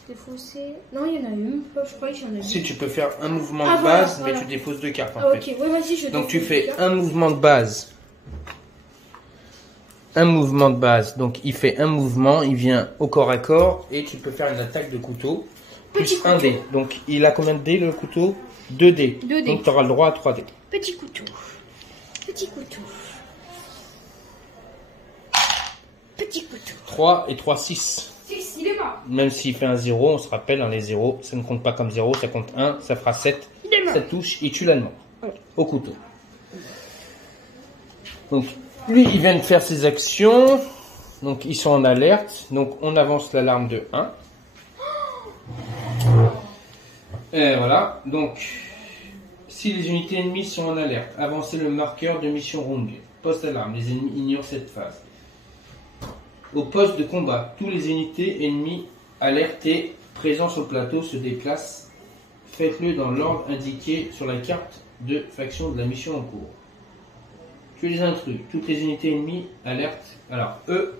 Défausser... Non, il y en a une. Je crois que j'en ai une. Si, tu peux faire un mouvement Ah, de voilà, base, voilà. mais tu défausses deux cartes, en Ah, fait. ok, ouais, vas-y, je Donc, tu défausse fais ça. un mouvement de base. Un mouvement de base. Donc, il fait un mouvement, il vient au corps à corps, et tu peux faire une attaque de couteau. Petit Plus un couteau. dé. Donc, il a combien de dés, le couteau? 2 dés. 2 dés. Donc, tu auras le droit à 3 dés. Petit couteau. Petit couteau. Petit couteau. 3 et 3, 6. 6, il est mort. Même s'il fait un 0, on se rappelle, hein, les 0, ça ne compte pas comme 0, ça compte 1, ça fera 7. Il est mort. 7 touches, il tue l'allemand. Ouais. Au couteau. Donc, lui, il vient de faire ses actions. Donc, ils sont en alerte. Donc, on avance l'alarme de 1. Et voilà. Donc, si les unités ennemies sont en alerte, avancez le marqueur de mission rouge. Post-alarme. Les ennemis ignorent cette phase. Au poste de combat, tous les unités ennemies alertées présents sur le plateau se déplacent. Faites-le dans l'ordre indiqué sur la carte de faction de la mission en cours. Tuez les intrus. Toutes les unités ennemies alertent. Alors, eux,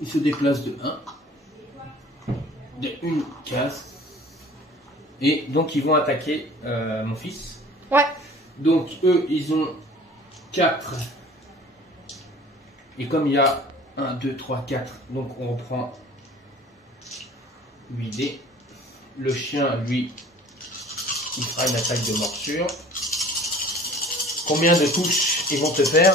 ils se déplacent de 1. De une case. Et donc, ils vont attaquer mon fils. Ouais. Donc, eux, ils ont 4. Et comme il y a 1, 2, 3, 4, donc on reprend 8 dés. Le chien, lui, il fera une attaque de morsure. Combien de touches ils vont te faire?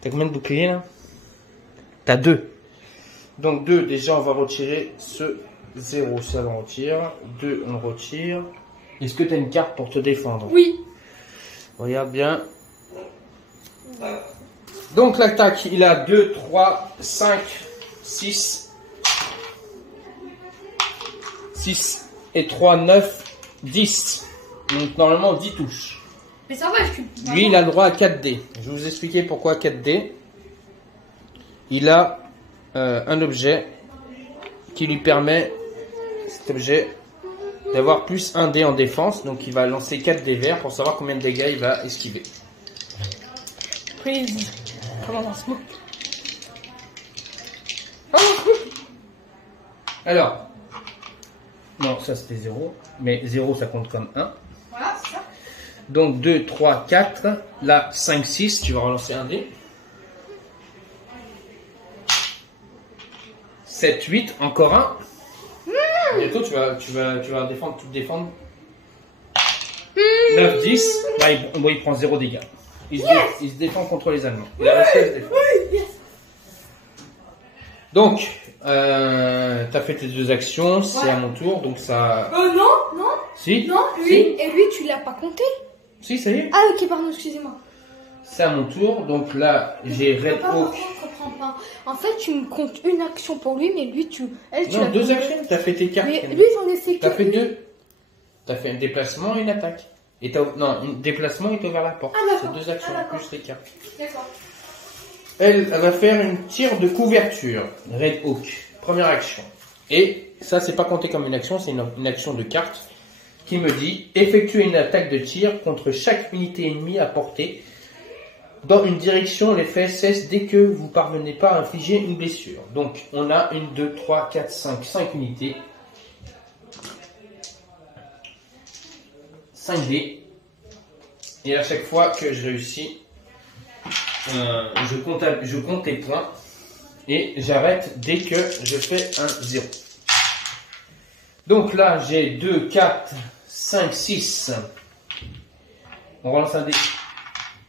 T'as combien de boucliers là? T'as 2. Donc 2, déjà on va retirer ce 0, ça on retire. 2, on retire. Est-ce que t'as une carte pour te défendre? Oui. Regarde bien. Donc l'attaque, il a 2, 3, 5, 6. 6 et 3, 9, 10. Donc normalement 10 touches. Mais ça va, je suis... Lui, il a le droit à 4 dés. Je vais vous expliquer pourquoi 4 dés. Il a un objet qui lui permet, cet objet, d'avoir plus 1 dé en défense. Donc il va lancer 4 dés verts pour savoir combien de dégâts il va esquiver. Prise. Comment on se moque? Alors, non, ça c'était 0. Mais 0, ça compte comme 1. Voilà, c'est ça. Donc 2, 3, 4. Là, 5, 6. Tu vas relancer un dé. 7, 8. Encore un. Bientôt, tu vas défendre, tout défendre. 9, 10. Là, il prend 0 dégâts. Il se défend contre les Allemands. Il a réussi à se défendre. Donc, t'as fait tes 2 actions. C'est à mon tour. Donc ça... Non, non. Si. Non, lui, Si. et lui, tu l'as pas compté. Si, ça y est. Ah, ok, pardon, excusez-moi. C'est à mon tour. Donc là, j'ai Red Hawk. Je comprends pas. En fait, tu me comptes une action pour lui, mais lui, tu Non, l'as deux compté. actions. T'as fait tes cartes. Mais lui, j'en ai fait T'as que fait une. deux. T'as fait un déplacement et une attaque. Et non, un déplacement et t'as ouvert la porte. Ah, d'accord. C'est deux actions Ah, d'accord. plus les cartes. D'accord. Elle va faire une tir de couverture. Red Hawk. Première action. Et ça, c'est pas compté comme une action, c'est une action de carte qui me dit effectuer une attaque de tir contre chaque unité ennemie à portée. Dans une direction, l'effet cesse dès que vous parvenez pas à infliger une blessure. Donc, on a 1, 2, 3, 4, 5 unités. 5 dés. Et à chaque fois que je réussis, je compte les points. Et j'arrête dès que je fais un 0. Donc là, j'ai 2, 4, 5, 6. On relance un dé.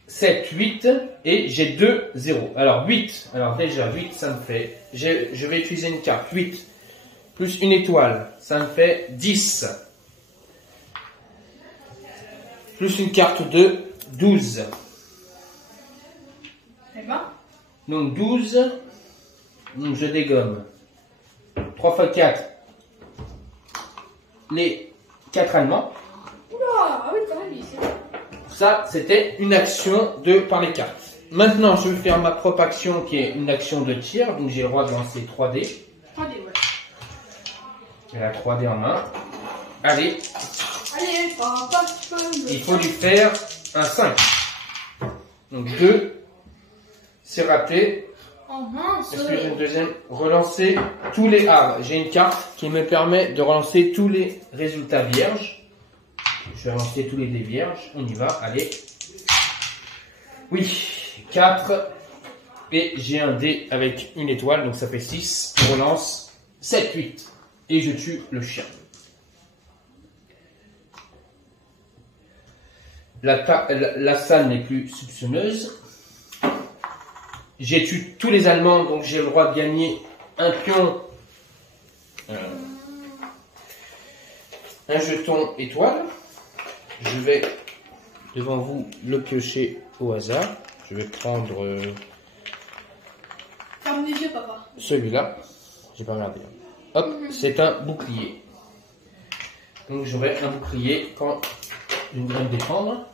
7, 8. Et j'ai 2, 0. Alors 8. Alors déjà, 8, ça me fait... Je vais utiliser une carte. 8 plus une étoile. Ça me fait 10. Plus une carte de 12. Eh ben. Donc 12. Donc je dégomme. 3 fois 4. Les 4 allemands. Oula, ah oui, quand même, il sait. Ça, c'était une action par les cartes. Maintenant, je vais faire ma propre action qui est une action de tir. Donc j'ai le droit de lancer 3 dés. 3D, ouais. J'ai la 3 dés en main. Allez, Allez, papa, je peux. il faut lui faire un 5. Donc 2. C'est raté. Oh mince. Est-ce que j'ai une deuxième? Relancer tous les... Ah, j'ai une carte qui me permet de relancer tous les résultats vierges. Je vais relancer tous les dés vierges. On y va, allez. Oui, 4. Et j'ai un dé avec une étoile, donc ça fait 6. Je relance 7, 8. Et je tue le chien. La salle n'est plus soupçonneuse. J'ai tué tous les Allemands, donc j'ai le droit de gagner un pion, un jeton étoile. Je vais devant vous le piocher au hasard. Je vais prendre Ferme les yeux, papa. celui-là. J'ai pas regardé. Hop, c'est un bouclier. Donc j'aurai un bouclier quand je voudrais me défendre.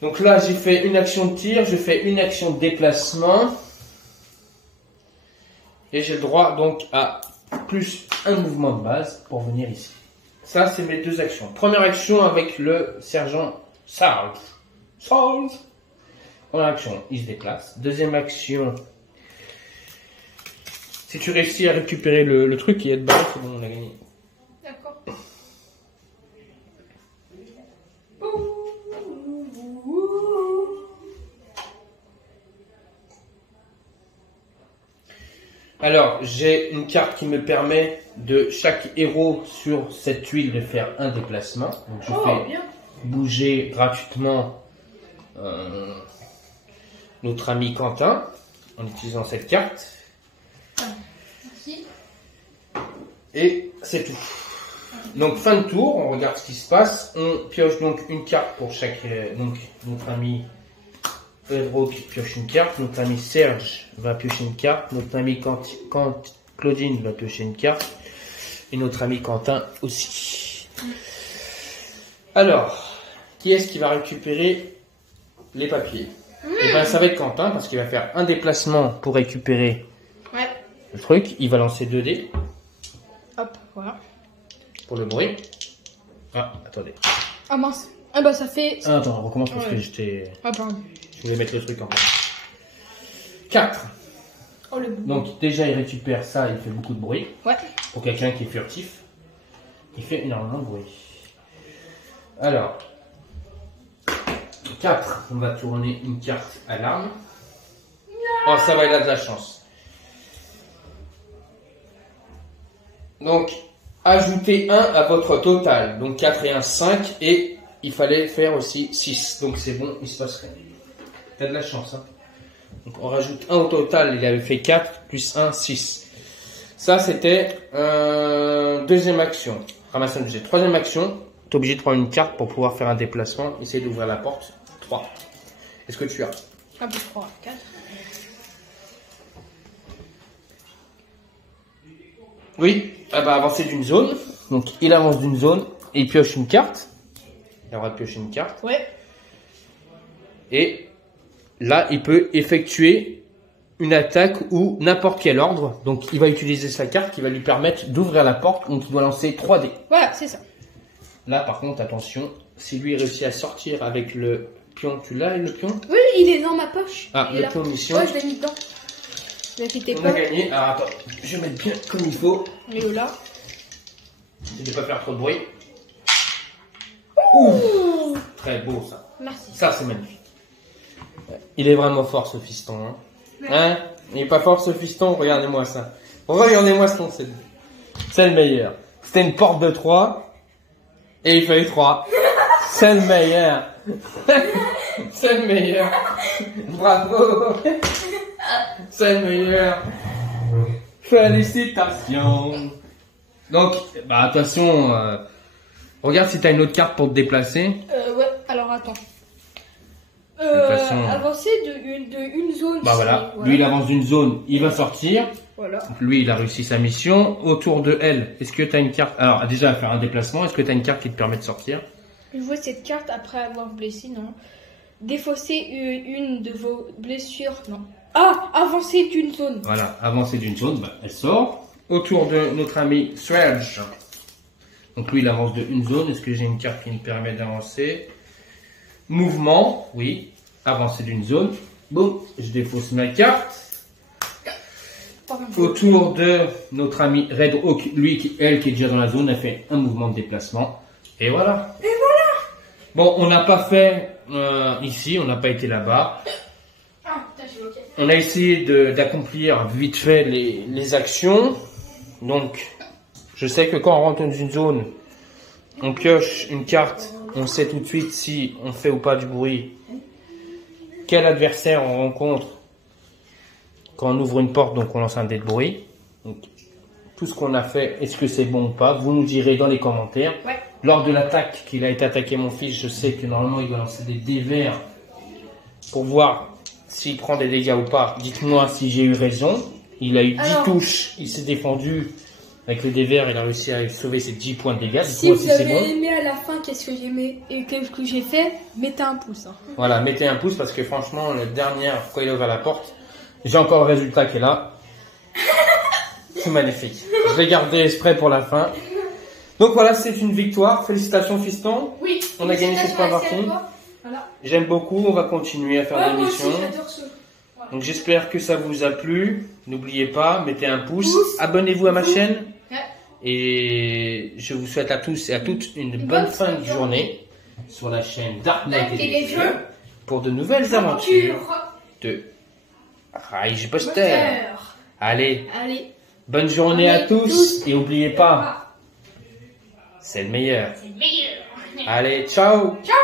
Donc là, j'ai fait une action de tir, je fais une action de déplacement. Et j'ai le droit donc à plus un mouvement de base pour venir ici. Ça, c'est mes deux actions. Première action avec le sergent Sarge. Sarge. Première action, il se déplace. Deuxième action, si tu réussis à récupérer le truc et être barré, c'est bon, on a gagné. D'accord. Alors, j'ai une carte qui me permet de chaque héros sur cette tuile de faire un déplacement. Donc, je fais Bien. bouger gratuitement notre ami Quentin en utilisant cette carte. Merci. Et c'est tout. Donc, fin de tour, on regarde ce qui se passe. On pioche donc une carte pour chaque... donc, notre ami Pedro qui pioche une carte, notre ami Serge va piocher une carte, notre ami Claudine va piocher une carte, et notre ami Quentin aussi. Alors, qui est-ce qui va récupérer les papiers? Eh ben, ça va être Quentin, parce qu'il va faire un déplacement pour récupérer Ouais. le truc. Il va lancer 2 dés Hop, voilà. pour le bruit. Ah, attendez. Ah mince. Ah bah ça fait... Ah, attends, on recommence parce Ouais. que j'étais... Ah pardon. Je voulais mettre le truc en place. 4. Oh le... Donc déjà il récupère ça, il fait beaucoup de bruit. Ouais. Pour quelqu'un qui est furtif, il fait énormément de bruit. Alors, 4, on va tourner une carte à l'arme. Oh, ça va, il a de la chance. Donc, ajoutez 1 à votre total. Donc 4 et 1, 5. Et il fallait faire aussi 6. Donc c'est bon, il se passe rien. T'as de la chance, hein. Donc on rajoute 1 au total, il avait fait 4, plus 1, 6. Ça, c'était deuxième action. Ramasse un objet. Troisième action, tu es obligé de prendre une carte pour pouvoir faire un déplacement. Essaye d'ouvrir la porte. 3. Est-ce que tu as? 1 plus 3, 4. Oui, elle va avancer d'une zone. Donc il avance d'une zone et il pioche une carte. Il aura pioché une carte. Ouais. Et là, il peut effectuer une attaque ou n'importe quel ordre. Donc il va utiliser sa carte qui va lui permettre d'ouvrir la porte. Donc il doit lancer 3 dés. Voilà, c'est ça. Là par contre, attention, si lui réussit à sortir avec le pion, tu l'as le pion? Oui, il est dans ma poche. Ah, Il est le là. pion mission. Ouais, je l'ai mis dedans. Ne inquiétez On a pas. gagné. Alors attends, je vais mettre bien comme il faut. Il est là. Et de pas faire trop de bruit. Ouh, très beau ça. Merci. Ça c'est magnifique. Il est vraiment fort ce fiston. Hein, il est pas fort ce fiston, regardez-moi ça. Regardez-moi ce ton, c'est le meilleur. C'était une porte de 3 et il fallait 3. C'est le meilleur. C'est le meilleur. Bravo. C'est le meilleur. Félicitations. Donc, bah attention, regarde si t'as une autre carte pour te déplacer. Ouais, alors attends. façon- Avancer de une zone. Bah voilà, lui il avance d'une zone, il va sortir. Voilà. Donc, lui il a réussi sa mission. Autour de elle, est-ce que tu as une carte? Alors déjà à faire un déplacement, est-ce que tu as une carte qui te permet de sortir? Jouez cette carte après avoir blessé, non. Défausser une de vos blessures, non. Ah, avancer d'une zone. Voilà, avancer d'une zone, bah, elle sort. Autour de notre ami Surge. Donc lui il avance de une zone, est-ce que j'ai une carte qui me permet d'avancer? Mouvement, oui. Avancer d'une zone. Boum, je défausse ma carte. Autour de notre ami Red Hawk, lui, elle qui est déjà dans la zone, a fait un mouvement de déplacement. Et voilà. Bon, on n'a pas fait ici, on n'a pas été là-bas. Ah, putain, j'ai bloqué. On a essayé d'accomplir vite fait les actions. Donc, je sais que quand on rentre dans une zone, on pioche une carte, on sait tout de suite si on fait ou pas du bruit, quel adversaire on rencontre. Quand on ouvre une porte, donc on lance un dé de bruit. Donc, tout ce qu'on a fait, est-ce que c'est bon ou pas? Vous nous direz dans les commentaires. Ouais. Lors de l'attaque qu'il a été attaqué mon fils, je sais que normalement il doit lancer des dés verts pour voir s'il prend des dégâts ou pas. Dites-moi si j'ai eu raison. Il a eu 10 Alors, touches, il s'est défendu avec le dé vert, il a réussi à sauver ses 10 points de dégâts. Si Dites-moi vous si c'est avez bon. aimé à la fin, qu'est-ce que j'ai aimé et qu'est-ce que j'ai fait, mettez un pouce. Hein. Voilà, mettez un pouce parce que franchement, la dernière fois il a ouvert la porte, j'ai encore le résultat qui est là. C'est magnifique. Je l'ai gardé exprès pour la fin. Donc voilà, c'est une victoire. Félicitations fiston. Oui. On a gagné cette Félicitations, partie. merci à toi. Voilà. J'aime beaucoup, on va continuer à faire Ouais, des moi aussi, missions. j'adore ce. Voilà. Donc j'espère que ça vous a plu. N'oubliez pas, mettez un pouce. Pouce. Abonnez-vous à ma chaîne. Ouais. Et je vous souhaite à tous et à toutes une bonne fin de journée sur la chaîne Dark Knight Et et les les jeux. jeux pour de nouvelles aventures de Rage Buster. Allez, Allez. bonne journée à Allez, tous et n'oubliez pas, Ah, c'est le meilleur. c'est le meilleur. Allez, ciao! Ciao.